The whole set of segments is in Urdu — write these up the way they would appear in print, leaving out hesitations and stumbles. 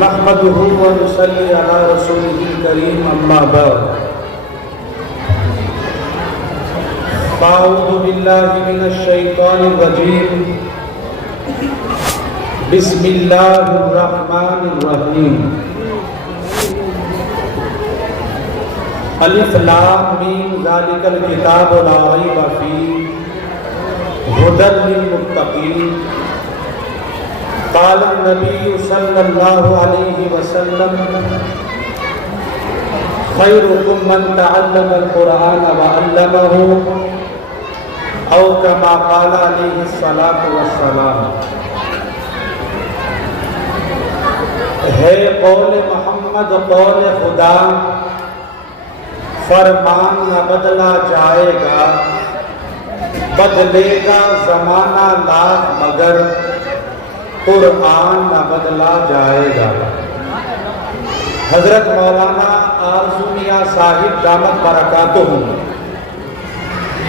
نحمده ونصلي على رسوله الكريم اما بعد فاعوذ بالله من الشيطان الرجيم بسم الله الرحمن الرحيم الف لام میم ذالک الکتاب لا ریب فیہ ھدی للمتقین قال النبی صلی اللہ علیہ وسلم خیرکم من تعلم القرآن وعلمہ او کما قال علیہ الصلاۃ والسلام۔ ہے قول محمد قول خدا، فرمان نہ بدلا جائے گا، بدلے گا زمانہ لاکھ مگر قرآن نہ بدلا جائے گا۔ حضرت مولانا آرزو میاں صاحب دامت برکاتہم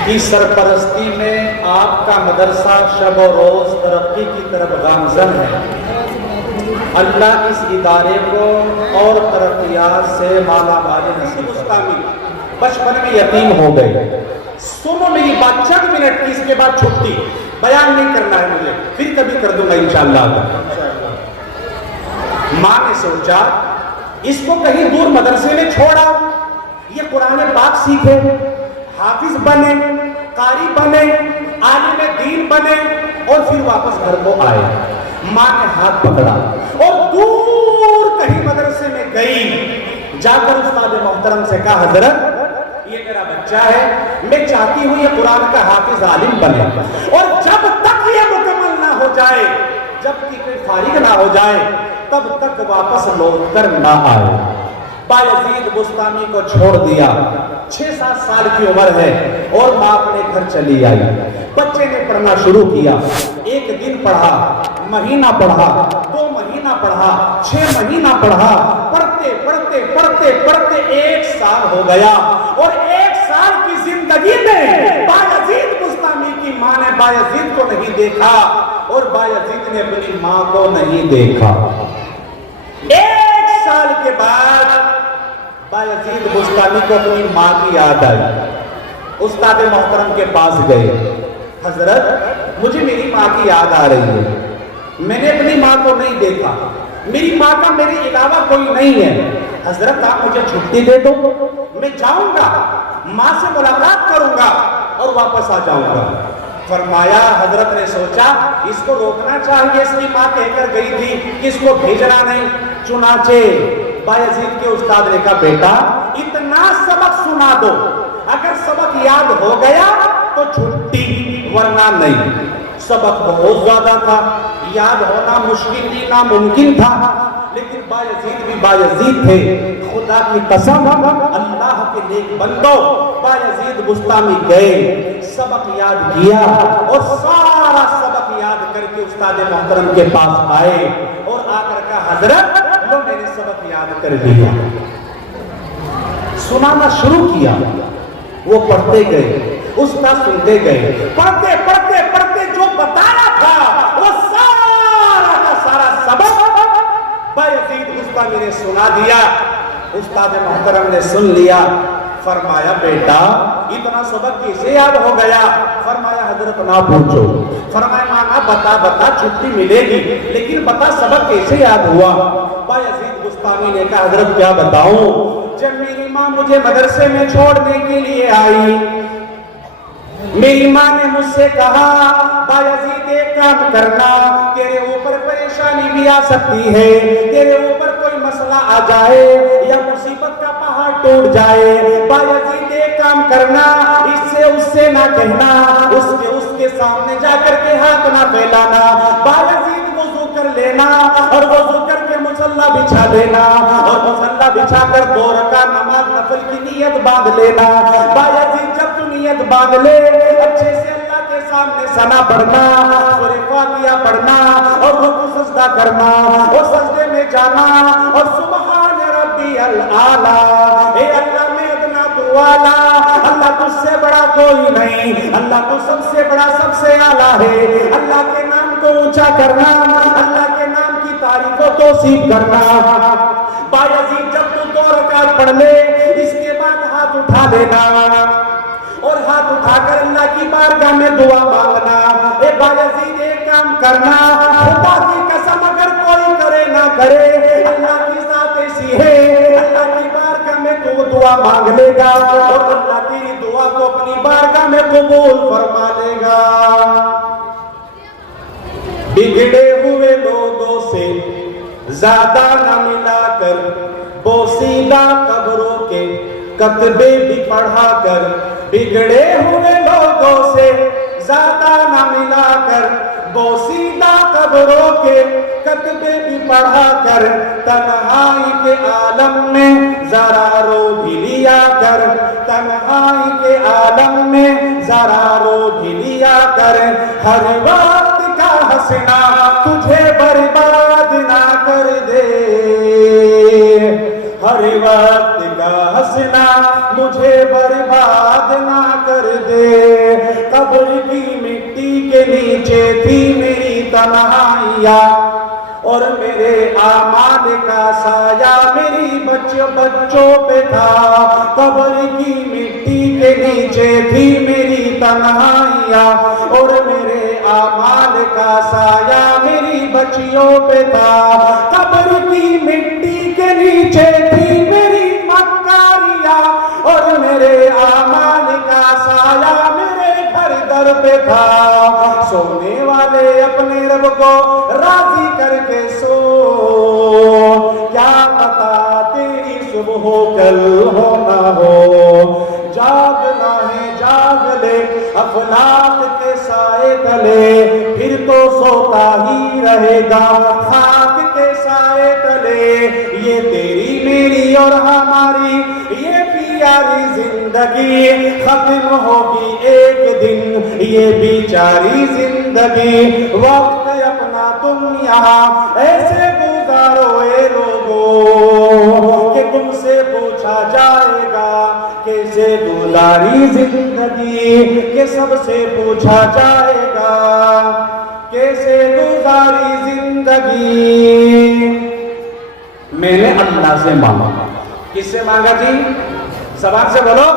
کی سرپرستی میں آپ کا مدرسہ شب و روز ترقی کی طرف گامزن ہے۔ اللہ اس ادارے کو اور ترقیات سے مالا مال نصیب فرمائے۔ بچپن میں یتیم ہو گئے، سنو میری بات چند منٹ کی، اس کے بعد چھٹی، بیان نہیں کرنا ہے مجھے، پھر کبھی کر دوں گا انشاءاللہ۔ ماں نے سوچا اس کو کہیں دور مدرسے میں چھوڑا، یہ قرآن پاک سیکھے، حافظ بنے، قاری بنے، عالم دین بنے اور پھر واپس گھر کو آئے۔ ماں نے ہاتھ پکڑا اور دور کہیں مدرسے میں گئی، جا کر استاد محترم سے کہا حضرت یہ میرا بچہ ہے، میں چاہتی ہوں یہ قرآن کا حافظ عالم بنے، اور جب تک یہ مکمل نہ ہو جائے، جب کہ کوئی فارغ نہ ہو جائے، تب تک واپس لوٹ کر نہ آئے۔ بایزید بستانی کو چھوڑ دیا، 6-7 سال کی عمر ہے اور ماں اپنے گھر چلی آئی۔ بچے نے پڑھنا شروع کیا، ایک دن پڑھا، مہینہ پڑھا، 2 مہینہ پڑھا، 6 مہینہ پڑھا، پڑھتے پڑھتے پڑھتے پڑھتے 1 سال ہو گیا، اور 1 سال کی زندگی میں بایزید بستانی کی ماں نے بایزید کو نہیں دیکھا اور بایزید نے اپنی ماں کو نہیں دیکھا۔ 1 سال کے بعد بایزید بستانی کو اپنی ماں کی یاد آئی، استاد محترم کے پاس گئے، حضرت مجھے میری ماں کی یاد آ رہی ہے، میں نے اپنی ماں کو نہیں دیکھا، میری ماں کا میرے علاوہ کوئی نہیں ہے، حضرت آپ مجھے چھٹی دے دو، میں جاؤں گا، ماں سے ملاقات کروں گا اور واپس آ جاؤں گا۔ فرمایا، حضرت نے سوچا اس کو روکنا چاہیے، اس کی ماں کہہ کر گئی تھی کہ اس کو بھیجنا نہیں، چنانچہ بایزید کے استاد نے کہا بیٹا اتنا سبق سنا دو، اگر سبق یاد ہو گیا تو چھٹی، ورنہ نہیں۔ سبق بہت زیادہ تھا، یاد ہونا مشکل نہیں، ناممکن تھا، لیکن بایزید بھی بایزید تھے۔ خدا کی قسم، اللہ کے نیک بندو، بایزید بستانی گئے، سبق یاد کیا اور سارا سبق یاد کر کے استاد محترم کے پاس آئے اور آ کر کہا حضرت لو میں نے سبق یاد کر لیا۔ سنانا شروع کیا، وہ پڑھتے گئے، استاد سنتے گئے، پڑھتے پڑھتے پڑھتے جو بتایا تھا وہ سارا کا سارا سبق بایزید بستانی نے سنا دیا۔ استاد محترم نے سن لیا، فرمایا بیٹا اتنا سبق کیسے یاد ہو گیا؟ فرمایا حضرت نہ پوچھو۔ فرمایا مانا بتا چھٹی ملے گی، لیکن بتا سبق کیسے یاد ہوا؟ بایزید بستانی نے کہا حضرت کیا بتاؤں، جب میری ماں مجھے مدرسے میں چھوڑنے کے لیے آئی، میری ماں نے مجھ سے کہا بایزید ایک کام کرنا، تیرے اوپر پریشانی بھی آ سکتی ہے، تیرے اوپر کوئی مسئلہ آ جائے یا مصیبت کا پہاڑ ٹوٹ جائے، بایزید ایک کام کرنا، اس سے نہ کہنا، اس کے سامنے جا کر کے ہاتھ نہ پھیلانا، بایزید وضو کر لینا اور وضو کر کے مصلی بچھا لینا اور مصلی بچھا کر 2 رکعت نماز نفل کی نیت باندھ لینا۔ بایزید جب تو نیت باندھ لے، اچھے سے اللہ کے سامنے ثنا پڑھنا، سورہ فاتحہ پڑھنا اور رکوع سجدہ کرنا اور سجدے میں جانا اور سبحان ربی الاعلیٰ، اے اللہ میں ادنا تو اعلیٰ، اللہ تجھ سے بڑا کوئی نہیں، اللہ تو سب سے بڑا سب سے اعلیٰ ہے، اللہ کے نام کو اونچا کرنا، اللہ کے نام کی تعریفوں کو توصیف کرنا. بایزید جب تو 2 رکعت پڑھ لے اس کے بعد ہاتھ اٹھا لینا اور ہاتھ اٹھا کر اللہ کی بارگاہ میں دعا مانگنا. اے بایزید ایک کام کرنا, خدا کی قسم اگر کوئی کرے نہ کرے, اللہ کی ذات ایسی ہے, اللہ کی بارگاہ میں تو دعا مانگ لے گا اور اللہ تیری دعا کو اپنی بارگاہ میں قبول فرما لے گا. بگڑے ہوئے لوگوں سے زیادہ نہ ملا کر, بوسیدہ قبروں کے کتبے بھی پڑھا کر. بگڑے ہوئے لوگوں سے زیادہ نہ ملا کر, بوسیدہ قبروں کے کتبے بھی پڑھا کر. تنہائی کے عالم میں ذرا رو بھی لیا کر, تنہائی کے عالم میں ذرا رو بھی لیا کر. ہر وقت کا ہنسنا تجھے برباد نہ کر دے, ہر وقت کا ہنسنا مجھے برباد نہ کر دے. قبر کی مٹی کے نیچے تھی میری تنہائیاں اور میرے اعمال کا سایہ میری بچوں پہ تھا. قبر کی مٹی کے نیچے تھی میری تنہائیاں اور میرے اعمال کا سایہ میری بچیوں پہ تھا. قبر کی مٹی کے نیچے تھی میری مکاریاں اور میرے اعمال کا سایہ میرے گھر در پہ تھا. سونے والے اپنے رب کو راضی کر کے سو, کیا پتا تیری صبح کل ہو نہ ہو. جاگنا ہے جاگ لے افلاک کے سائے تلے, پھر تو سوتا ہی رہے گا خاک کے سائے تلے. یہ تیری میری اور ہماری یہ پیاری زندگی ختم ہوگی ایک دن, یہ بیچاری زندگی. وقت اپنا تم یہاں ایسے گزارو اے لوگوں کہ تم سے پوچھا جائے گا کیسے گزاری زندگی, کہ سب سے پوچھا جائے گا کیسے گزاری زندگی. میں نے اللہ سے مانگا. کس سے مانگا جی؟ زبان سے بولو.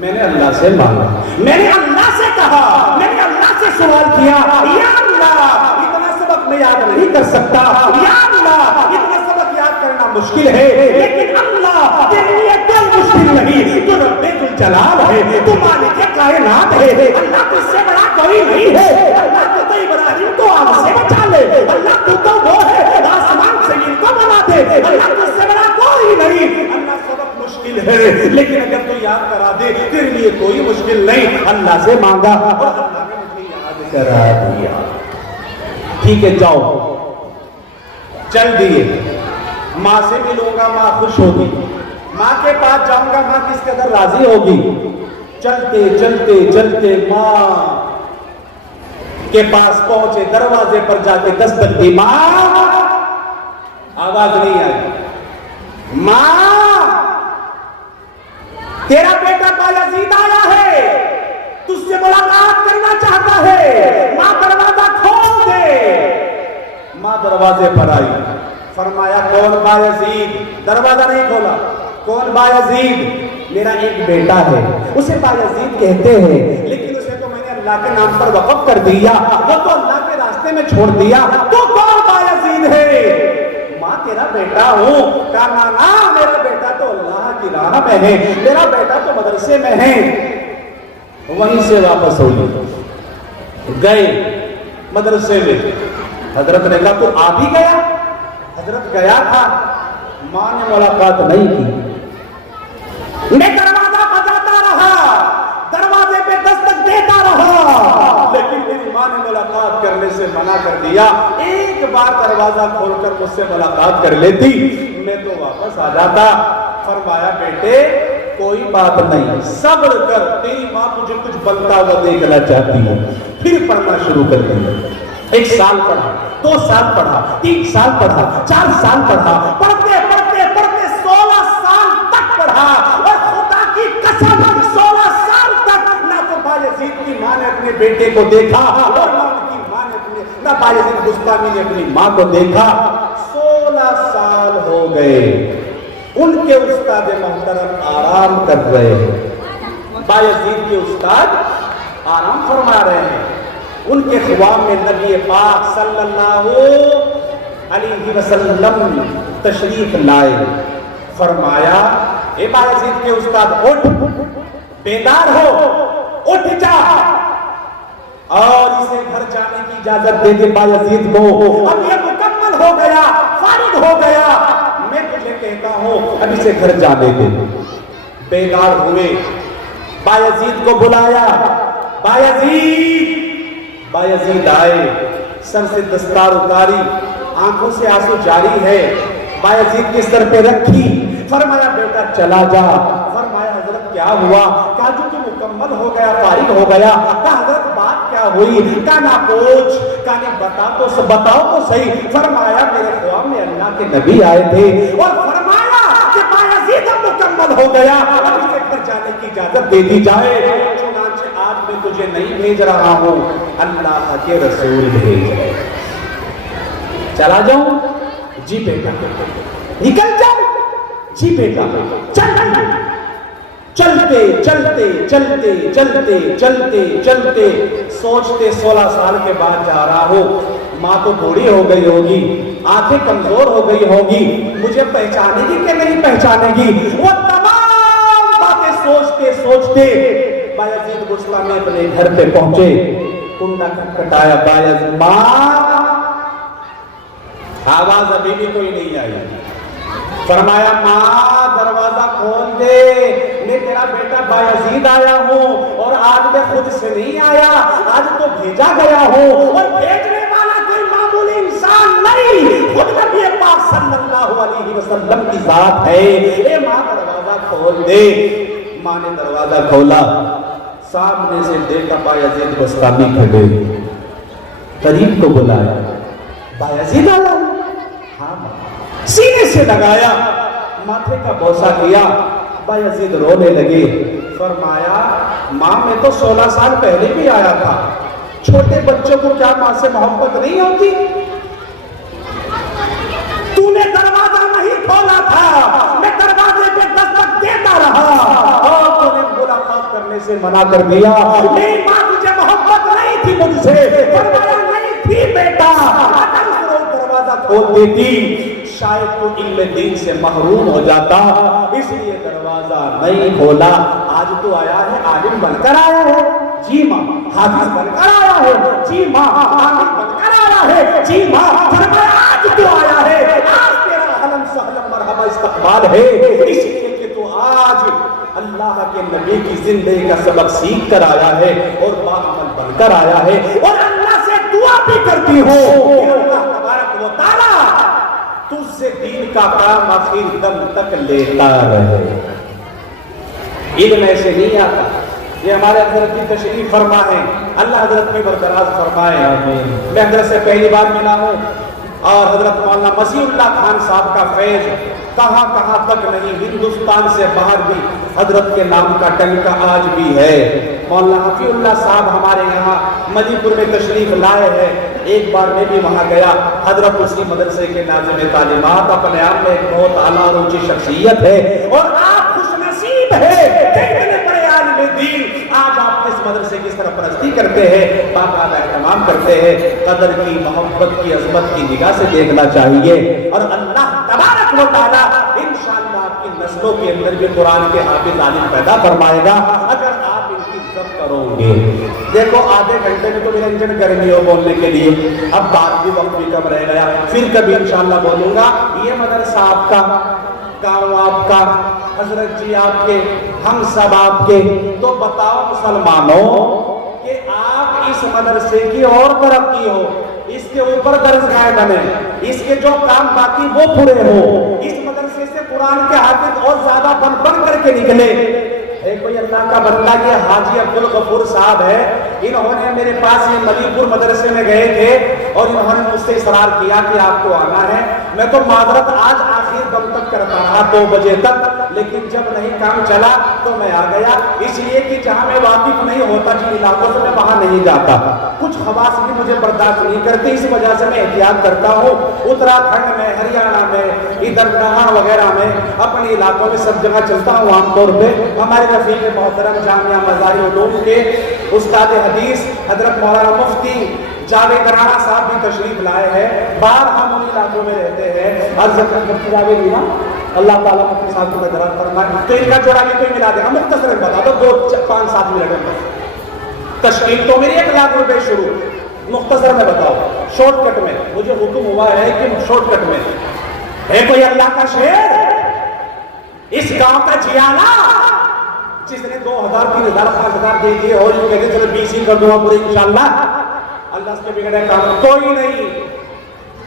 میں نے اللہ سے مانگا, میں نے اللہ سے کہا, میں نے اللہ سے سوال کیا, یا اللہ اتنا سبق میں یاد نہیں کر سکتا, یا اللہ اتنا سبق یاد کرنا مشکل ہے, لیکن اللہ تیرے لیے کوئی مشکل نہیں. تو رب الجلال ہے, تو مالک کائنات ہے, اللہ تجھ سے بڑا کوئی نہیں ہے. اللہ تو ابراہیم کو آگ سے بچا لے, اللہ تو وہ ہے آسمان سے ان کو بنا دے, اللہ تجھ سے بڑا کوئی نہیں. اللہ سبق مشکل ہے لیکن اگر تو یاد کرا دے تیرے لیے کوئی مشکل نہیں. اللہ سے مانگا اور اللہ نے مجھے یاد کرا دیا. ٹھیک ہے جاؤ, چل دیے. ماں سے ملوں گا, ماں خوش ہوگی. ماں کے پاس جاؤں گا, ماں کس قدر راضی ہوگی. چلتے چلتے چلتے ماں کے پاس پہنچے, دروازے پر جا کے دستک دی. ماں, آواز نہیں آئی. ماں تیرا بیٹا بایزید آیا ہے, تجھ سے ملاقات کرنا چاہتا ہے, ماں دروازہ کھول دے. ماں دروازے پر آئی, فرمایا کون بایزید؟ دروازہ نہیں کھولا. کون بایزید؟ میرا ایک بیٹا ہے, اسے بایزید کہتے ہیں, لیکن اسے تو میں نے اللہ کے نام پر وقف کر دیا, وہ تو اللہ کے راستے میں چھوڑ دیا. تو کون بایزید ہے؟ ماں تیرا بیٹا ہوں. کہا نا, میرا بیٹا تو اللہ کی راہ میں ہے, میرا بیٹا تو مدرسے میں ہے. وہیں سے واپس ہوئی, گئے مدرسے میں. حضرت نے کہا تو آ بھی گیا؟ حضرت گیا تھا, ماں نے ملاقات نہیں کی. میں دروازہ بجاتا رہا, دروازے پہ دستک دیتا رہا, لیکن میری ماں نے ملاقات کرنے سے منع کر دیا. ایک بار دروازہ کھول کر مجھ سے ملاقات کر لیتی میں تو واپس آ جاتا. فرمایا بیٹے کوئی بات نہیں, صبر کر, تیری ماں تجھے کچھ بنتا ہوا دیکھنا چاہتی ہے. پھر پڑھنا شروع کر دیا. 1 سال پڑھا, 2 سال پڑھا, 3 سال پڑھا, 4 سال پڑھا, پڑھتے پڑھتے پڑھتے 16 سال تک پڑھا. اور خدا کی قسم 16 سال تک نہ تو بایزید کی ماں نے اپنے بیٹے کو دیکھا اور نہ ان کی ماں نے نہ بایزید بستانی نے اپنی ماں کو دیکھا. مکمل ہو گئے، ان کے استاد محترم آرام کر رہے ہیں۔ بایزید کے استاد آرام فرما رہے ہیں، ان کے خواب میں نبی پاک صلی اللہ علیہ وسلم تشریف لائے۔ فرمایا اے بایزید کے استاد اٹھ، بیدار ہو، اٹھ جا اور اسے گھر جانے کی اجازت دے دے بایزید کو، اب یہ مکمل ہو گیا، فارغ ہو گیا، میں تجھے کہتا ہوں اب اسے گھر جانے دے۔ بیدار ہوئے، بایزید کو بلایا، بایزید آئے، سر سے دستار اتاری، آنکھوں سے آنسو جاری ہے، بایزید کے سر پہ رکھی، فرمایا بیٹا چلا جا۔ فرمایا حضرت کیا ہوا؟ کہا جو کہ مکمل ہو گیا، فارغ ہو گیا۔ کہا حضرت بات کیا ہوئی؟ کہا نہ پوچھ، کہا نہیں بتاؤ تو صحیح۔ فرمایا میرے خواب میں اللہ کے نبی آئے تھے اور فرمایا کہ بایزید اب مکمل ہو گیا، اب اسے گھر جانے کی اجازت دے دی جائے، چنانچہ آج میں تجھے نہیں بھیج رہا ہوں، اللہ کے رسول بھیج رہے۔ چلا جاؤں؟ جی بیٹا۔ نکل جاؤ؟ جی بیٹا۔ چلتے سوچتے 16 سال کے بعد جا رہا ہوں، ماں تو بوڑھی ہو گئی ہوگی، آنکھیں کمزور ہو گئی ہوگی، مجھے پہچانے گی کہ نہیں پہچانے گی؟ وہ تمام باتیں سوچتے بایزید بستانی اپنے گھر پہ پہنچے، کنڈا کھٹکھٹایا، بایزید ماں، آواز ابھی بھی کوئی نہیں آئی۔ فرمایا ماں دروازہ کھول دے، میں تیرا بیٹا بایزید آیا ہوں، اور آج میں خود سے نہیں آیا، آج تو بھیجا گیا ہوں، اور بھیجنے والا کوئی معمولی انسان نہیں، خود نبی پاک صلی اللہ علیہ وسلم کی ذات ہے۔ اے ماں دروازہ کھول دے۔ ماں نے دروازہ کھولا، سامنے سے دیکھا بایزید بستانی کھڑے، قریب کو بلایا، بایزید آیا؟ ہاں ماں۔ سینے سے لگایا، ماتھے کا بوسہ کیا، بایزید رونے لگے۔ فرمایا ماں میں تو 16 سال پہلے بھی آیا تھا، چھوٹے بچوں کو کیا ماں سے محبت نہیں ہوتی؟ تو نے دروازہ نہیں کھولا تھا، میں دروازے پہ دستک دیتا رہا، اور تو نے ملاقات کرنے سے منع کر دیا۔ میری ماں تجھے محبت نہیں تھی مجھ سے؟ فرمایا نہیں تھی بیٹا، اگر دروازہ کھول دیتی شاید تو علم دین سے محروم ہو جاتا، اس لیے دروازہ نہیں کھولا۔ آج تو آیا ہے، عالم بن کر آیا ہے، جی ماں، حافظ بن کر آیا ہے، جی ماں، عالم بن کر آیا ہے، جی ماں۔ فرمایا آج تو آیا ہے، آج تیرا اہلاً سہلاً مرحبا استقبال ہے، اس لیے کہ تو آج اللہ کے نبی کی زندگی کا سبق سیکھ کر آیا ہے اور باعمل بن کر آیا ہے، اور اللہ سے دعا بھی کرتی ہو کہ اللہ تبارک و تعالیٰ تجھ سے دین کا کام آخر دم تک لیتا رہے۔ علم ایسے نہیں آتا، یہ ہمارے حضرت کی تشریف فرما ہے، اللہ حضرت میں بردراز فرمائے۔ میں حضرت سے پہلی بار ملا ہوں، اور حضرت مولانا مسیح اللہ خان صاحب کا فیض کہاں کہاں تک نہیں، ہندوستان سے باہر بھی حضرت کے نام کا ٹنکا آج بھی ہے۔ مولانا حفیظ اللہ صاحب ہمارے یہاں منی پور میں تشریف لائے ہیں، ایک بار میں بھی وہاں گیا، حضرت اسی مدرسے کے ناظم تعلیمات، اپنے آپ میں ایک بہت اعلیٰ اور اونچی شخصیت ہے، اور آپ خوش نصیب ہے کہ اتنے بڑے عالم دین آج آپ اس مدرسے کی سرپرستی کرتے ہیں، باقاعدہ اہتمام کرتے ہیں۔ قدر کی، محبت کی، عظمت کی نگاہ سے دیکھنا چاہیے، اور اللہ تبارک و تعالیٰ انشاءاللہ آپ کی نسلوں کے اندر بھی قرآن کے حافظ عالم پیدا فرمائے گا اگر آپ ان کی عزت کرو گے۔ دیکھو آدھے گھنٹے میں تو میرا انجن گرمی ہو بولنے کے لیے، اب بات بھی وقت بھی کم رہ گیا، پھر کبھی انشاءاللہ بولوں گا۔ یہ مدرسہ آپ کا، گاؤں آپ کا، حضرت جی آپ کے، ہم سب آپ کے، تو بتاؤ مسلمانوں کہ آپ اس مدرسے کی اور ترقی ہو، اس کے اوپر درسگاہیں بنے، اس کے جو کام باقی وہ پورے ہو، اس مدرسے سے قرآن کے حافظ اور زیادہ بن کر کے نکلے۔ ایک کوئی اللہ کا بندہ یہ حاجی عبدالغفور صاحب ہے، انہوں نے میرے پاس یہ منی پور مدرسے میں گئے تھے، اور انہوں نے مجھ سے اصرار کیا کہ آپ کو آنا ہے۔ میں تو معذرت آج آخر کم تک کرتا رہا 2 بجے تک, لیکن جب نہیں کام چلا تو میں آ گیا, اس لیے کہ جہاں میں واقف نہیں ہوتا جن علاقوں سے میں وہاں نہیں جاتا. کچھ خواص بھی مجھے برداشت نہیں کرتے, اس وجہ سے میں احتیاط کرتا ہوں. اتراکھنڈ میں, ہریانہ میں, ادھر نہاں وغیرہ میں, اپنے علاقوں میں سب جگہ چلتا ہوں عام طور پہ. ہمارے رفیق محترم جامعہ مزاری علوم کے استاد حدیث حضرت مولانا مفتی جاوید رانا صاحب بھی تشریف لائے ہیں. باہر ہم ان علاقوں میں رہتے ہیں. عرض مفتی جاوید رانا, اللہ تعالیٰ مفتی صاحب کو درخت فرمائے. تو ان کا جوڑا بھی کوئی ملا دے گا, مختصر بتا دو 2-5-7 منٹ میں. تشریف تو میری 1 لاکھ روپے شروع, مختصر میں بتاؤ, شارٹ کٹ میں. مجھے حکم ہوا ہے کہ شارٹ کٹ میں ہے کوئی اللہ کا شہر, اس گاؤں کا جیانا جس نے 2,000-3,000-5,000 دے دیے اور یہ کہتے چلو 20 ہی کر دوں پورے انشاءاللہ, اللہ اس کے بگڑے کام کوئی نہیں.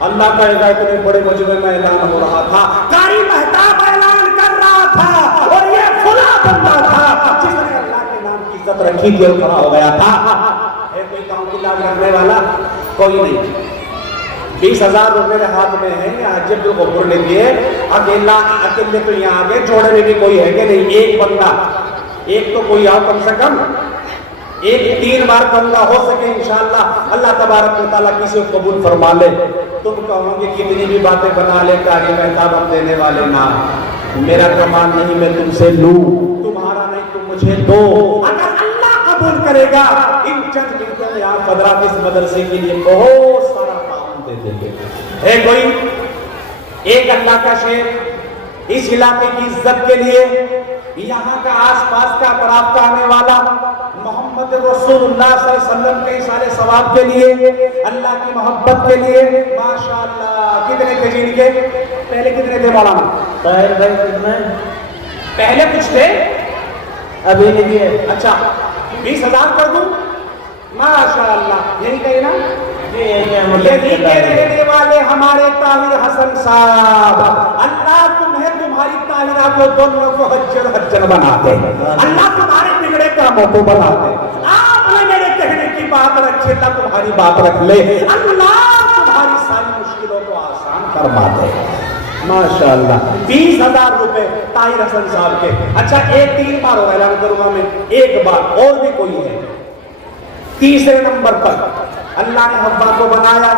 اللہ کا اتنے بڑے مجمع میں اعلان ہو رہا تھا, قاری مہتاب اعلان کر رہا تھا, اور یہ فلاں بندہ تھا جس نے اللہ کے نام کی عزت رکھی تھی اور کھڑا ہو گیا تھا. ہے کوئی کام کی لاج رکھنے والا؟ کوئی نہیں. 20,000 روپے ہاتھ میں ہیں, حجت الغفور نے دیے. اکیلے تو یہاں آگے, جوڑے میں بھی کوئی ہے کہ نہیں؟ ایک بندہ, ایک تو کوئی آؤ کم سے کم, ایک 3 بار کہوں گا, ہو سکے انشاءاللہ اللہ تبارک و تعالیٰ کسی کو قبول فرما لے. تم کہو گے کتنی بھی باتیں بنا لے, قاری مہتاب ہم دینے والے نہ, میرا کمان نہیں میں تم سے لوں, تمہارا نہیں تم مجھے دو. اگر اللہ قبول کرے گا ان چند منٹوں میں آپ حضرات اس مدرسے کے لیے بہت سارا کام دے دیں گے. ہے کوئی ایک اللہ کا شہر اس علاقے کی عزت کے لیے, یہاں کا آس پاس کا اطراف کا آنے والا, محمد رسول اللہ صلی اللہ علیہ وسلم کے اشارے ثواب کے لیے, اللہ کی محبت کے لیے. ماشاءاللہ کتنے تھے جن کے پہلے کتنے تھے مولانا؟ پہلے کچھ تھے, ابھی نہیں ہے. اچھا 20,000 کر دوں؟ ماشاءاللہ, یہی کہیں نا, یہی کے رہنے والے ہمارے طاہر حسن صاحب, اللہ تمہیں تمہاری طاہرہ کو دونوں کو حجر بنا دے, اللہ تمہارے بگڑے کاموں کو بنا دے. آپ نے میرے کہنے کی بات رکھے, اللہ تمہاری بات رکھ لے, اللہ تمہاری ساری مشکلوں کو آسان فرما دے. ماشاءاللہ 20,000 روپے طاہر حسن صاحب کے. اچھا ایک 3 بار ہو اعلان کروں گا میں, ایک بار اور بھی کوئی ہے. تیسرے نمبر پر اللہ نے حوا کو بنایا,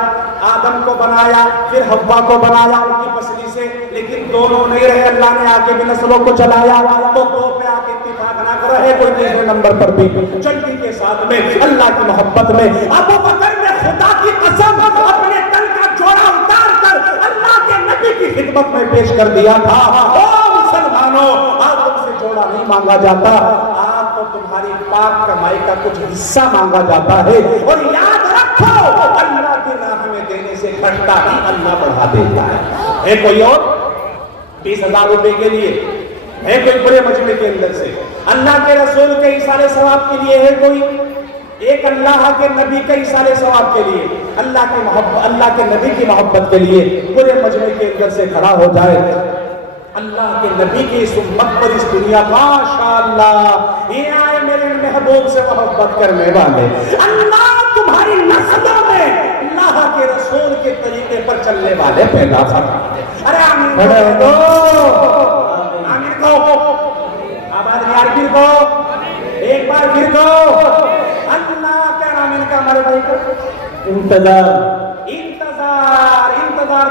آدم کو بنایا, پھر حوا کو بنایا ان کی پسلی سے, لیکن دونوں نہیں رہے, اللہ نے آگے بھی نسلوں کو چلایا, تو 2 پہ آگے اتفاق نہ کرا ہے. کوئی تیسرے نمبر پر بھی جلدی کے ساتھ میں اللہ کی محبت میں ابو بکر نے خدا کی قسم اپنے تن کا جوڑا اتار کر اللہ کے نبی کی خدمت میں پیش کر دیا تھا. او مسلمانوں, آپ تم سے جوڑا نہیں مانگا جاتا, آپ تو تمہاری پاک کمائی کا کچھ حصہ مانگا جاتا ہے. اور یاد رکھو اللہ کی راہ میں دینے سے گھٹتا ہی اللہ بڑھا دیتا ہے. ہے کوئی اور 20,000 روپے کے لیے, ہے کوئی بڑے مجمع کے اندر سے اللہ کے رسول کے ایصال ثواب کے لیے, ہے کوئی ایک اللہ کے نبی کے ایصال ثواب کے لیے, اللہ کی محبت, اللہ کے نبی کی محبت کے لیے بڑے مجمع کے اندر سے کھڑا ہو جائے. اللہ کے نبی کی اس امت پر اس دنیا, ماشاءاللہ یہ آئے میرے محبوب سے محبت کرنے والے. اللہ تمہاری نسلوں میں اللہ کے رسول کے طریقے پر چلنے والے پیدا فرما دے. ارے آمین کو, آمین کو, آباد یار کو, ایک بار پھر کو اللہ کا آمین کا. ہمارے بھائی کو انتظار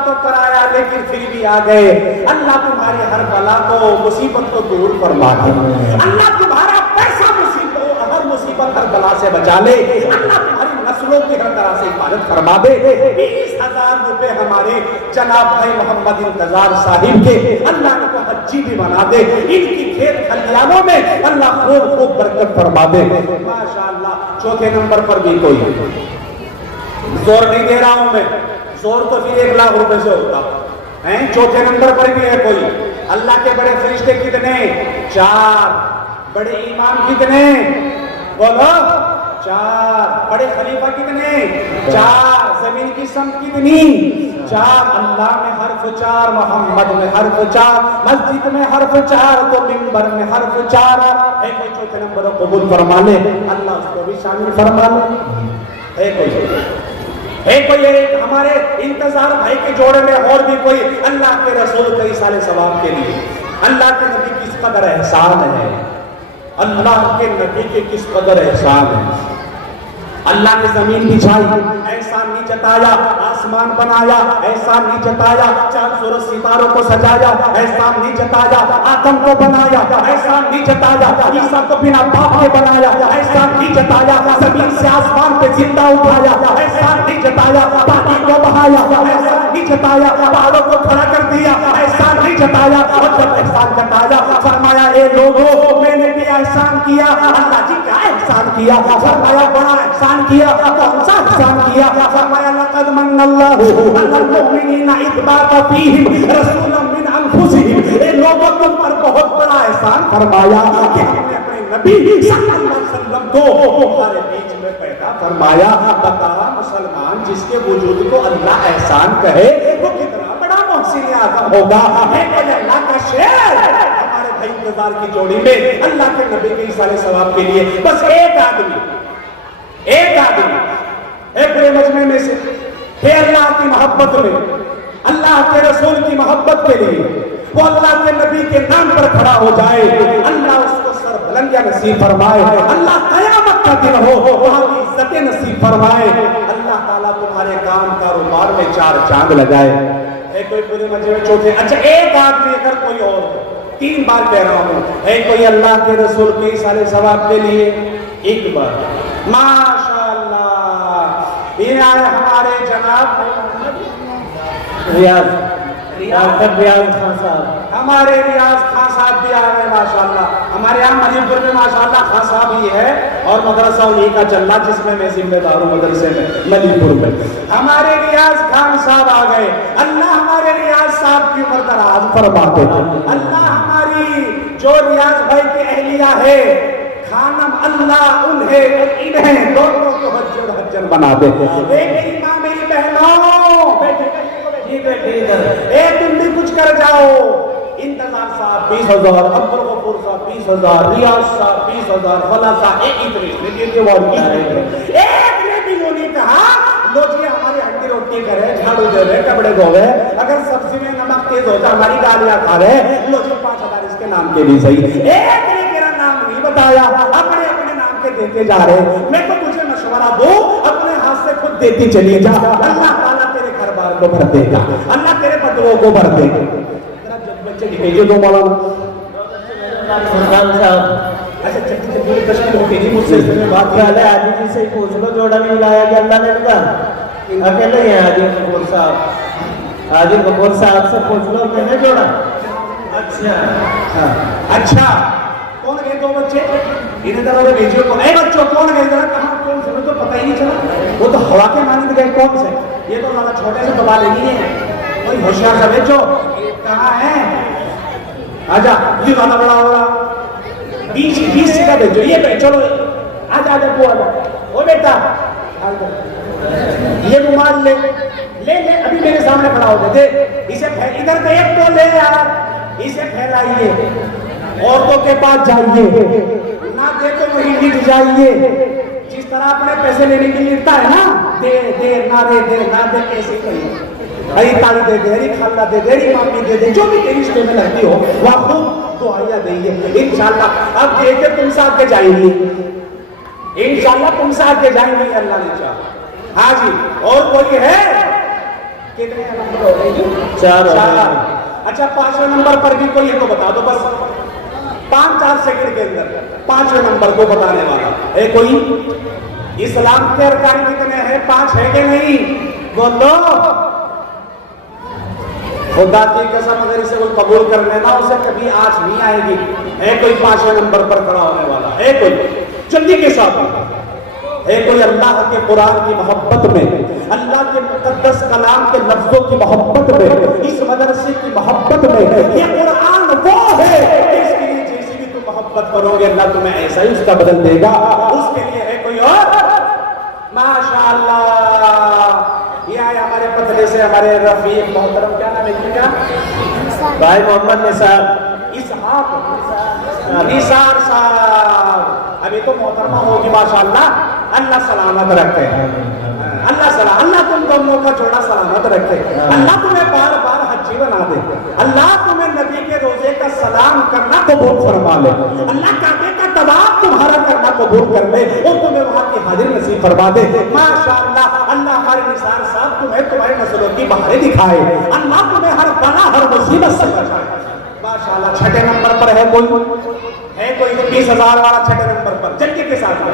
تو کرایا, لیکن پھر بھی آ گئے. اللہ تمہاری ہر بلا کو, مصیبت کو دور فرما دے. اللہ تمہارا پیسہ ہر مصیبت ہر بلا سے بچا لے. اللہ تمہاری نسلوں کی ہر طرح سے حفاظت فرما دے. 20,000 روپے ہمارے جناب بھائی محمد انتظار صاحب کے, اللہ نے کو حجی بھی بنا دے. ان کی کھیت کھلیانوں میں اللہ خوب خوب برکت فرما دے. ماشاءاللہ. چوتھے نمبر پر بھی کوئی, زور نہیں دے رہا ہوں میں, زور تو پھر 1 لاکھ روپے سے ہوتا ہے. چوتھے نمبر پر بھی ہے کوئی. اللہ کے بڑے فرشتے کتنے؟ 4. بڑے امام کتنے؟ بولو 4. بڑے خلیفہ کتنے؟ 4. زمین کی سمت کتنی؟ 4. اللہ میں حرف 4, محمد میں حرف 4, مسجد میں حرف 4, تو منبر میں حرف 4. ہے کوئی چوتھے نمبر قبول فرما لے, اللہ اس کو بھی شامل فرما لے. ہے کوئی ہے کوئی ایک ہمارے انتظار بھائی کے جوڑے میں اور بھی کوئی اللہ کے رسول کئی سال ثواب کے لیے. اللہ کے نبی کس قدر احسان ہے, اللہ کے نبی کے کس قدر احسان ہے. اللہ نے زمین بچھائی, احسان نہیں جتایا, آسمان بنایا, احسان نہیں جتایا, چاند سورج ستاروں کو سجایا, احسان نہیں جتایا, آدم کو بنایا, احسان نہیں جتایا, عیسیٰ کو بنا باپ کے بنایا, احسان نہیں جتایا, زمین سے آسمان پہ زندہ اٹھایا, احسان نہیں جتایا, پانی کو بہایا, احسان نہیں جتایا, پہاڑوں کو کھڑا کر دیا, احسان نہیں جتایا, اور جب احسان جتایا فرمایا اے لوگوں میں نے بھی احسان کیا. اللہ جی کیا احسان کیا؟ فرمایا بڑا احسان کیا. کون سا احسان کیا؟ فرمایا لقد من اللہ علی المؤمنین اذ بعث فیہم رسولا من انفسہم. اے لوگوں تم پر بہت بڑا احسان فرمایا کہ ہم نے اپنے نبی صلی اللہ علیہ وسلم کو تمہارے بیچ میں پیدا فرمایا. بتا مسلمان جس کے وجود کو اللہ احسان کہے وہ کتنا بڑا محسن اعظم ہوگا. ہے کہ اللہ کا شعر ہمارے بھائی انتظار کی جوڑی میں اللہ کے نبی کے ایصال ثواب کے لیے بس ایک آدمی پورے مجمع میں سے ہے اللہ کی محبت میں, اللہ کے رسول کی محبت کے لیے وہ اللہ کے نبی کے نام پر کھڑا ہو جائے, اللہ اس کو سر بلندیاں نصیب فرمائے, اللہ قیامت کا دن ہو وہاں کی عزتیں نصیب فرمائے, اللہ تعالیٰ تمہارے کام کاروبار میں 4 چاند لگائے. ہے کوئی پورے مجمع میں چوتھے, اچھا ایک آدمی اگر کوئی اور 3 بار کہہ رہا ہوں, ہے کوئی اللہ کے رسول کے ایصال ثواب کے لیے ایک بار. ماشاءاللہ یہ آئے ہمارے جناب ریاض خان صاحب, ہمارے ریاض خان صاحب بھی آ رہے ہیں ماشاءاللہ. ہمارے یہاں منی پور میں ماشاءاللہ خان صاحب ہی ہے اور مدرسہ انہی کا چل رہا جس میں ذمہ دار ہوں مدرسے میں منی پور میں. ہمارے ریاض خان صاحب آ گئے. اللہ ہمارے ریاض صاحب کی عمر دراز فرماتے ہیں. اللہ ہماری جو ریاض بھائی کی اہلیہ ہے خانم اللہ انہیں دونوں کو حجر بنا دے. میری ماں میری بہنوں تم بھی کچھ کر جاؤ. انتظار صاحب 20,000, عبدالغفور صاحب 20,000, ریاض صاحب 20,000, فلاں صاحب ایک نے بھی وہ نہیں کہا لو جی ہماری ہڈی روٹی کرے, جھاڑو دے رہے, کپڑے دھو رہے, اگر سبزی میں نمک تیز ہو جائے ہماری گالیاں کھا رہے, لو جی 5,000 اس کے نام کے بھی صحیح. ایک نے میرا نام نہیں بتایا, اپنے اپنے نام کے دیتے جا رہے. میں تو تجھے مشورہ دوں اپنے ہاتھ سے خود دیتی چلی جا, اللہ تعالیٰ تیرے گھر بار کو بھر دے گا, اللہ تیرے بدووں کو بھر دے گا. بچے بھیجے دو مولانا اچھا چکی تشکیل ہوتی جی مجھ سے اس میں بات کیا ہے. آجی جی سے ہی پوچھ لو جوڑا نہیں ملایا گیا اللہ نے کہا اکیلے ہیں آجی کپور صاحب, آجی کپور صاحب سے پوچھ لو میں نے جوڑا. اچھا کون گئے 2 بچے انہیں طرح سے بھیجیے کون, اے بچوں کون گئے ذرا کہاں کون سے, تو پتہ ہی نہیں چلا, وہ تو ہوا کے مانند گئے کون سے, یہ تو زیادہ چھوٹے سے پتا نہیں ہے, کوئی ہوشیار سا بھیجو کہاں ہے. آجا یہ زیادہ بڑا ہوگا 20 سے کا بھیجو, یہ بھیجو آجا آجا کو آجا وہ بیٹا یہ رومال لے لے لے ابھی میرے سامنے کھڑا ہو دے اسے ادھر دیکھ تو لے یار, اسے پھیلائیے, عورتوں کے پاس جائیے, نہ دے تو وہی لٹ جائیے. جس طرح اپنے پیسے لینے کے لیے لٹتا ہے نا, دے دے نہ دے دے نہ دے ایسے کہیں, اری تالی دے دے, اری خالہ دے دے, اری مامی دے دے, جو بھی تیری رشتے میں لگتی ہو وہ خوب دعائیاں دئیے انشاءاللہ. اب دیکھے تم سے آگے جائیں گی, انشاءاللہ تم سے آگے جائیں گی اللہ نے چاہا. ہاں جی اور کوئی ہے کتنے نمبر ہو گئے جی 4. اچھا 5ویں نمبر پر بھی کوئی ہے تو بتا دو بس 5-4 سیکنڈ کے اندر 5ویں نمبر کو بتانے والا ہے کوئی. اسلام کے ارکان کتنے ہیں 5 ہے کہ نہیں بولو. خدا کی قسم اگر اسے کوئی قبول کر لینا اسے کبھی آج نہیں آئے گی. ہے کوئی 5ویں نمبر پر کھڑا ہونے والا ہے کوئی جلدی کے ساتھ, ہے کوئی اللہ کے قرآن کی محبت میں, اللہ کے مقدس کلام کے لفظوں کی محبت میں, اس مدرسے کی محبت میں. یہ قرآن وہ ہے اس کے لیے جیسی بھی تم محبت کرو گے اللہ تمہیں ایسا ہی اس کا بدل دے گا. اس کے لیے ہے کوئی اور ماشاءاللہ. یہ آئے ہمارے پتلے سے ہمارے رفیق محترم, کیا نام ہے ان کا, بھائی محمد اسحاق نثار صاحب. ابھی تو محترمہ ہوگی ماشاءاللہ, اللہ سلامت رکھتے ہیں, اللہ اللہ تم دونوں کا جوڑا سلامت رکھے, اللہ تمہیں بار بار حجی بنا دے, اللہ تمہیں نبی کے روزے کا سلام کرنا قبول فرما لے, اللہ کعبے کا طواف تمہارا کرنا قبول کر لے اور تمہیں وہاں کی حاضر نصیب فرما دے. ماشاءاللہ اللہ ہمارے نثار صاحب تمہیں تمہاری نسلوں کی بہاریں دکھائے, اللہ تمہیں ہر بلا ہر مصیبت سے بچائے. ماشاءاللہ چھٹے نمبر پر ہے کوئی 20,000 والا چھٹے نمبر پر جلدی کے ساتھ ہے.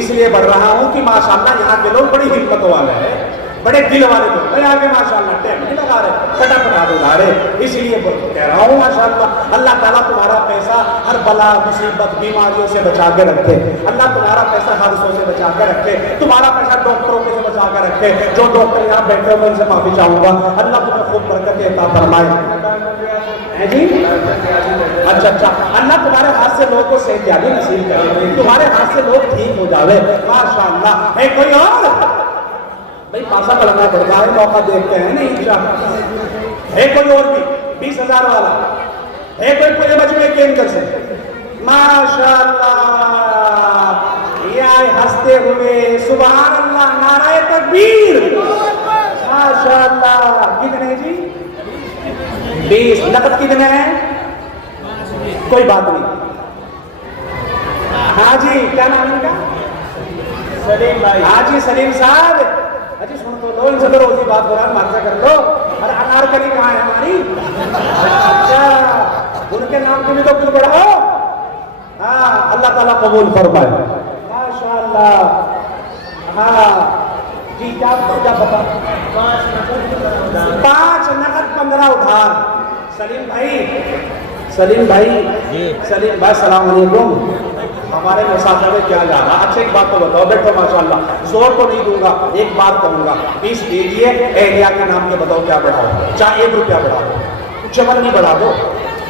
اس لیے بڑھ رہا ہوں کہ ماشاءاللہ یہاں کے لوگ بڑی ہمت والے ہیں, بڑے دل والے لوگ, میں آگے ماشاءاللہ ٹائم نہیں لگا رہے, پٹا اڑا رہے. اس لیے کہہ رہا ہوں ماشاءاللہ اللہ تعالیٰ تمہارا پیسہ ہر بلا مصیبت بیماریوں سے بچا کے رکھے, اللہ تمہارا پیسہ حادثوں سے بچا کے رکھے, تمہارا پیسہ ڈاکٹروں سے بچا کے رکھے. جو ڈاکٹر یہاں بیٹھے ہوئے ان سے معافی چاہوں گا, اللہ تمہیں خوب برکت عطا فرمائے جی. اچھا اللہ تمہارے ہاتھ سے لوگوں کو صحت یابی نصیب کرے, تمہارے ہاتھ سے لوگ ٹھیک ہو جاوے. ماشاءاللہ ہے کوئی اور بھائی پاسا پڑھنا پڑتا ہے, موقع دیکھتے ہیں نہیں انشاءاللہ. ہے کوئی اور بھی 20,000 والا ہے کوئی پورے مجمع کے اندر سے؟ ماشاءاللہ یہ آئے ہنستے ہوئے, سبحان اللہ, نعرہ تکبیر. ماشاءاللہ کتنے جی 20. نقد کتنے ہیں؟ کوئی بات نہیں. ہاں جی کیا نام ہے کا؟ سلیم بھائی. ہاں جی سلیم صاحب. اچھا سن تو لو, ان سے تو روزی بات ہو رہا ہے, مارچہ کر لو. اور انارکلی کہاں ہے ہماری؟ اچھا ان کے نام کی بھی تو کچھ بڑھاؤ. ہاں اللہ تعالیٰ قبول فرمائے. ماشاءاللہ. ہاں جی کیا بتا؟ 5 نقد 15 ادھار. سلیم بھائی السلام علیکم. ہمارے مسافر میں کیا جا رہا؟ اچھا ایک بات تو بتاؤ, بیٹھو ماشاءاللہ, زور تو نہیں دوں گا, ایک بات کہوں گا, 20 دیجیے, اہلیہ کے نام کے بتاؤ کیا بڑھاؤ, چاہے 1 روپیہ بڑھا دو, چمن نہیں بڑھا دو,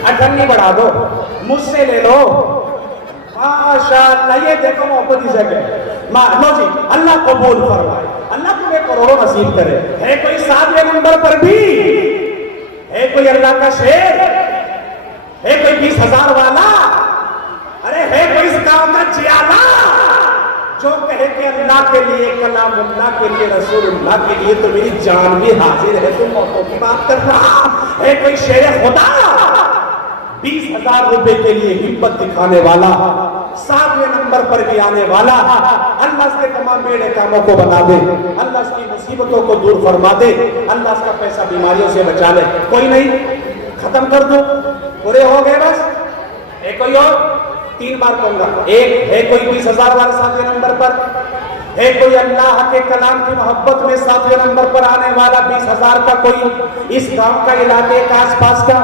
اٹھن نہیں بڑھا دو, مجھ سے لے لو. ماشاءاللہ یہ دیکھو محبت اسے کہ لو جی, اللہ قبول فرمائے, اللہ تمہیں کروڑوں نصیب کرے. ہے کوئی 7ویں نمبر پر بھی ہے کوئی اللہ کا شیر؟ ہے کوئی 20,000 والا؟ ارے ہے کوئی اس گاؤں کا چیالہ جو کہے کہ اللہ کے لیے, کلام اللہ کے لیے, رسول اللہ کے لیے تو میری جان بھی حاضر ہے, تم موتوں کی بات کر رہا ہے. کوئی شیر خدا 20,000 روپے کے لیے ہمت دکھانے والا, 7ویں نمبر پر بھی آنے والا, اللہ اس کے تمام بیڑے کاموں کو بنا دے, اللہ اس کی مصیبتوں کو دور فرما دے, اللہ اس کا پیسہ بیماریوں سے بچا لے. کوئی نہیں, ختم کر دو, پورے ہو گئے بس. ایک کوئی اور 3 بار کہوں گا. ایک ہے کوئی 20,000 والا 7ویں نمبر پر, ہے کوئی اللہ کے کلام کی محبت میں 7ویں نمبر پر آنے والا 20,000 کا کوئی اس گاؤں کا, علاقے کا, آس پاس کا.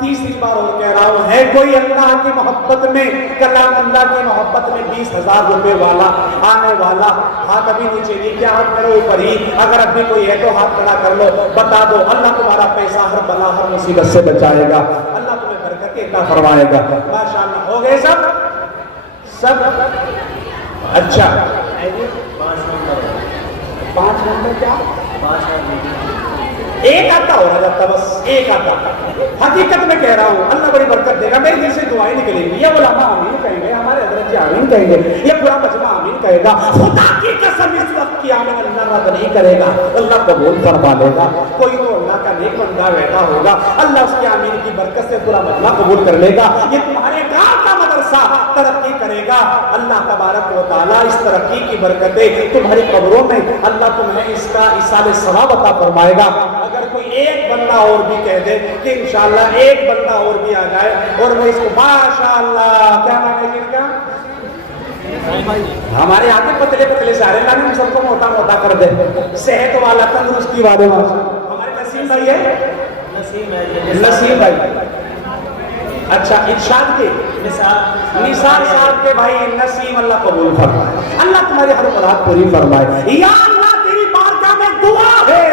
3 بار اور کہہ رہا ہوں, ہے کوئی اللہ کی محبت میں, کلام اللہ کی محبت میں 20,000 روپے والا آنے والا؟ ہاتھ ابھی نیچے نہیں کیا, ہاتھ میرے اوپر ہی. اگر ابھی کوئی ہے تو ہاتھ کھڑا کر لو, بتا دو. اللہ تمہارا پیسہ ہر بلا ہر مصیبت سے بچائے گا, اللہ تمہیں برکت عطا فرمائے گا. ماشاءاللہ ہو گئے سب. اچھا 5 نمبر کیا؟ ایک آتا ہو رہا جاتا, بس ایک آتا. حقیقت میں کہہ رہا ہوں, اللہ بڑی برکت دے گا. میرے دل سے دعائیں نکلیں گی, یہ علماء آمین کہیں گے, ہمارے حضرت جی آمین کہیں گے, یہ پورا مجمع آمین کہے گا. خدا کی قسم اس وقت کی آمین اللہ رد نہیں کرے گا, اللہ قبول فرما لے گا. کوئی تو اللہ کا نیک بندہ بیٹھا ہوگا, اللہ اس کی آمین کی برکت سے پورا مجمع قبول کر لے گا. یہ تمہارے گاؤں کا مدرسہ ترقی کرے گا. اللہ تبارک و تعالیٰ اس ترقی کی برکتیں تمہاری قبروں میں اللہ تمہیں اس کا ایصال ثواب عطا فرمائے گا. اگر کوئی ایک بندہ اور بھی کہہ دے کہ انشاءاللہ ایک بندہ اور بھی آ جائے, اور میں اس کو ماشاءاللہ, کیا نام ہے جن کا؟ ہمارے یہاں کے پتلے سارے لانے, ہم سب کو موٹا کر دے, صحت والا, تندرستی والے. ہمارے نسیم بھائی ہے, نسیم بھائی. اچھا ارشاد کے نثار صاحب کے بھائی نسیم, اللہ قبول فرمائے, اللہ تمہاری ہر مراد پوری فرمائے. یا اللہ تیری بارگاہ میں دعا ہے,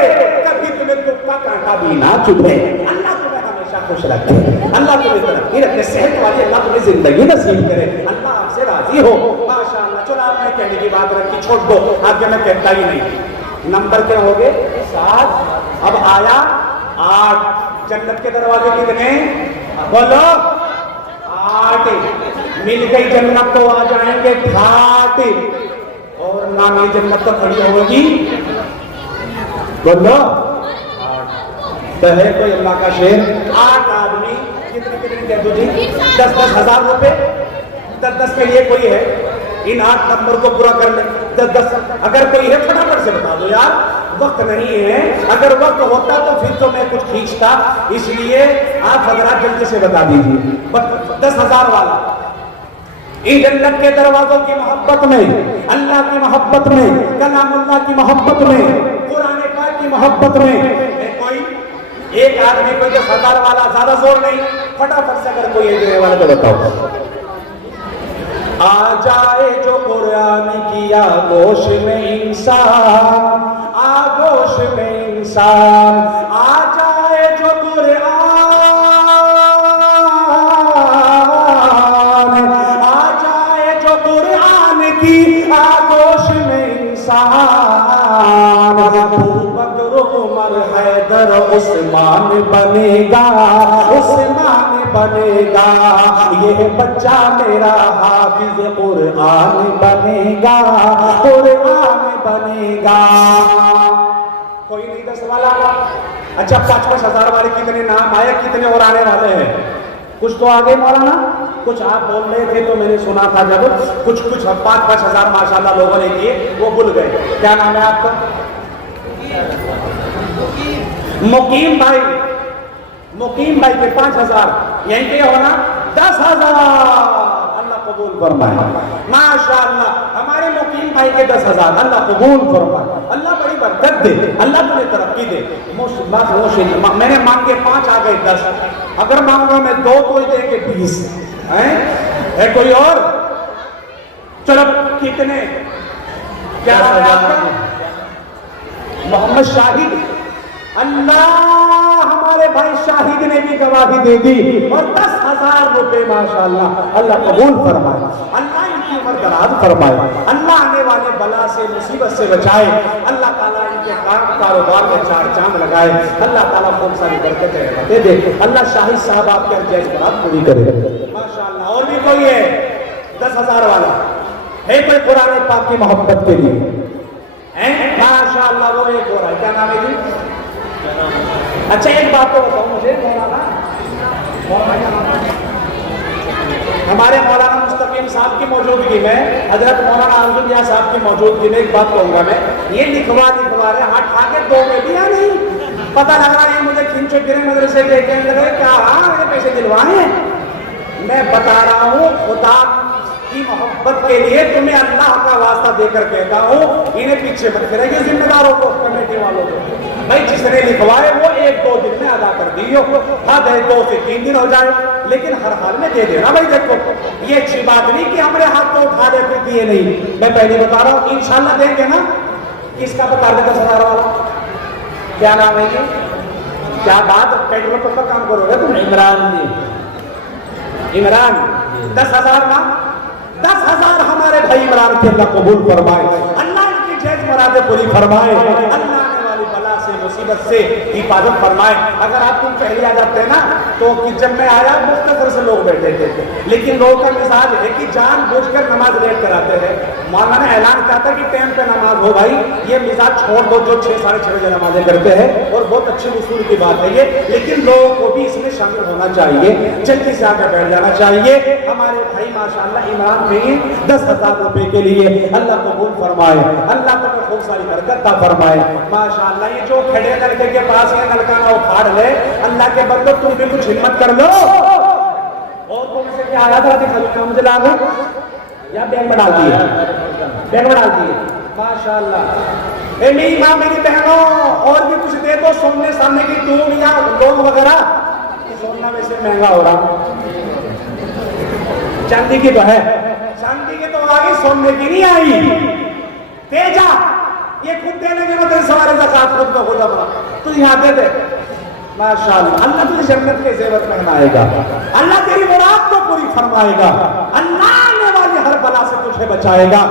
کبھی تمہیں دکھ کا کانٹا بھی نہ چبھے, اللہ تمہیں ہمیشہ خوش رکھے, اللہ تمہیں ترقی رکھے, صحت والی اللہ تمہیں زندگی نصیب کرے, اللہ آپ سے راضی ہو. ماشاءاللہ. چلو آپ نے کہنے کی بات رکھی, چھوڑ دو, آگے میں کہتا ہی نہیں. نمبر کیا ہو گئے 7, اب آیا 8. جنت کے دروازے کتنے بولو؟ 8. مل گئی جنت تو آ جائیں گے 8, اور نامی جنت تو کھڑی ہوگی بولو تو ہے کوئی اللہ کا شیر 8 آدمی کتنے دے دو جی 10-10 ہزار روپے 10-10 کے لیے کوئی ہے ان 8 نمبر کو پورا کر لیں 10-10 اگر کوئی ہے فٹافٹ سے بتا دو یار وقت نہیں ہے اگر وقت ہوتا تو پھر تو میں کچھ کھینچتا اس لیے آپ حضرات جلدی سے بتا دیجیے 10,000 والا ان جنت کے دروازوں کی محبت میں اللہ کی محبت میں کلام اللہ کی محبت میں قرآن پاک کی محبت میں کوئی ایک آدمی کوئی 10,000 والا زیادہ زور نہیں فٹافٹ سے اگر کوئی ایک دینے والا تو بتاؤ آ جائے جو قرآن کی آغوش میں انسان آغوش میں انسان آ جائے جو قرآن آ جائے جو قرآن کی آغوش میں انسان ابوبکر عمر حیدر عثمان بنے گا عثمان بنے گا یہ بچہ میرا حافظ قرآن بنے گا قرآن بنے گا کوئی نہیں 10 والا اچھا 5-5 ہزار والے کتنے نام آئے کتنے اور آنے والے ہیں کچھ تو آگے مولانا کچھ آپ بول رہے تھے تو میں نے سنا تھا جب کچھ 5-5 ہزار ماشاءاللہ لوگوں نے کیے وہ بھول گئے کیا نام ہے آپ کا مقیم بھائی کے 5,000 یہیں پہ ہونا 10,000 اللہ قبول فرمائے ماشاءاللہ ہمارے مقیم بھائی کے 10,000 اللہ قبول فرمائے اللہ بڑی برکت دے اللہ تمہیں ترقی دے میں نے مانگے 5 آ گئے 10 اگر مانگوں میں 2 تو دیں گے 20 ہے کوئی اور چلو کتنے کیا نام ہے آپ کا محمد شاہد اللہ ہمارے بھائی شاہد نے بھی گواہی دے دی اور 10,000 روپے ماشاءاللہ اللہ قبول فرمائے اللہ ان کی عمر دراز فرمائے اللہ آنے والے بلا سے مصیبت سے بچائے اللہ تعالیٰ ان کے کاروبار میں 4 چاند لگائے اللہ تعالیٰ خوب ساری برکتیں رحمتیں دے اللہ شاہد صاحب آپ کے ارجائز برات پوری کرے ماشاءاللہ اور بھی کوئی ہے 10,000 والا ہے کوئی قرآن پاک کی محبت کے لیے ماشاءاللہ وہ ایک ہو رہا ہے کیا نام ہے جی اچھا ایک بات تو بتاؤ مجھے مولانا ہمارے مولانا مستقیم صاحب کی موجودگی میں حضرت مولانا عارض صاحب کی موجودگی میں ایک بات کہوں گا میں یہ لکھوا رہے ہاتھ کھا کے 2 میں بھی یا نہیں پتہ لگ رہا ہے یہ مجھے کھینچو گرے مدرسے کے کہنے لگے کیا میرے پیسے دلوائے ہیں میں بتا رہا ہوں خدا کی محبت کے لیے تمہیں اللہ کا واسطہ دے کر کہتا ہوں انہیں پیچھے مت کرے گے ذمہ داروں کو کمیٹی والوں کو بھائی جس نے لکھوائے وہ 1-2 دن میں ادا کر دیو حد ہے 2 سے 3 دن ہو جائے لیکن ہر حال میں دے دینا بھائی دیکھو یہ اچھی بات نہیں کہ ہمارے ہاتھ تو اٹھا دے پھر دیے نہیں میں پہلے بتا رہا ہوں انشاءاللہ دیں گے نا کس کا بتا دے 10,000 والا کیا نام ہے یہ کیا بات پیٹرول پمپ کا کام کرو گے تم عمران 10,000 نا 10,000 ہمارے بھائی عمران کے اللہ قبول فرمائے اللہ ان کی جائز مرادیں پوری فرمائے اللہ آنے والی بلا سے مصیبت سے حفاظت فرمائے اگر آپ تم پہلے آ جاتے نا تو جب میں آیا مختصر سے لوگ بیٹھے تھے لیکن لوگوں کا مزاج ہے کہ جان بوجھ کر نماز لیٹ کراتے ہیں مولانا نے اعلان کیا تھا کہ ٹائم پہ نماز ہو بھائی یہ مزاج چھوڑ دو جو 6-6:30 بجے نمازیں کرتے ہیں اور بہت اچھی اصول کی بات ہے یہ لیکن لوگوں کو بھی اس میں شامل ہونا چاہیے جلدی سے آ کر بیٹھ جانا چاہیے ہمارے بھائی ماشاءاللہ عمران میں 10,000 روپے کے لیے اللہ قبول فرمائے اللہ کو خوب ساری برکت عطا فرمائے ماشاءاللہ یہ جو کھڑے لڑکے کے پاس ہے نلکا نہ اکھاڑ لے اللہ کے بندو تم بھی کچھ ہمت کر لو اور تم سے کیا آیا تھا دکھا مجھے لا دو یا بینک بنا دیے ماشاءاللہ میری ماں میری بہنوں اور بھی کچھ دے دو سونے سامنے کی ٹون یا لون وغیرہ سونا ویسے مہنگا ہو رہا چاندی کی تو ہے چاندی کی تو آگے سونے کی نہیں آئی دے جا یہ خود دینے کے بعد سوارے زکات خود کا خود اپنا تو یہاں دے دے ماشاءاللہ اللہ تجھے جنت کے زیور پہنائے گا اللہ تیری مراد کو پوری فرمائے گا اللہ آنے والی ہر بلا سے تجھے بچائے گا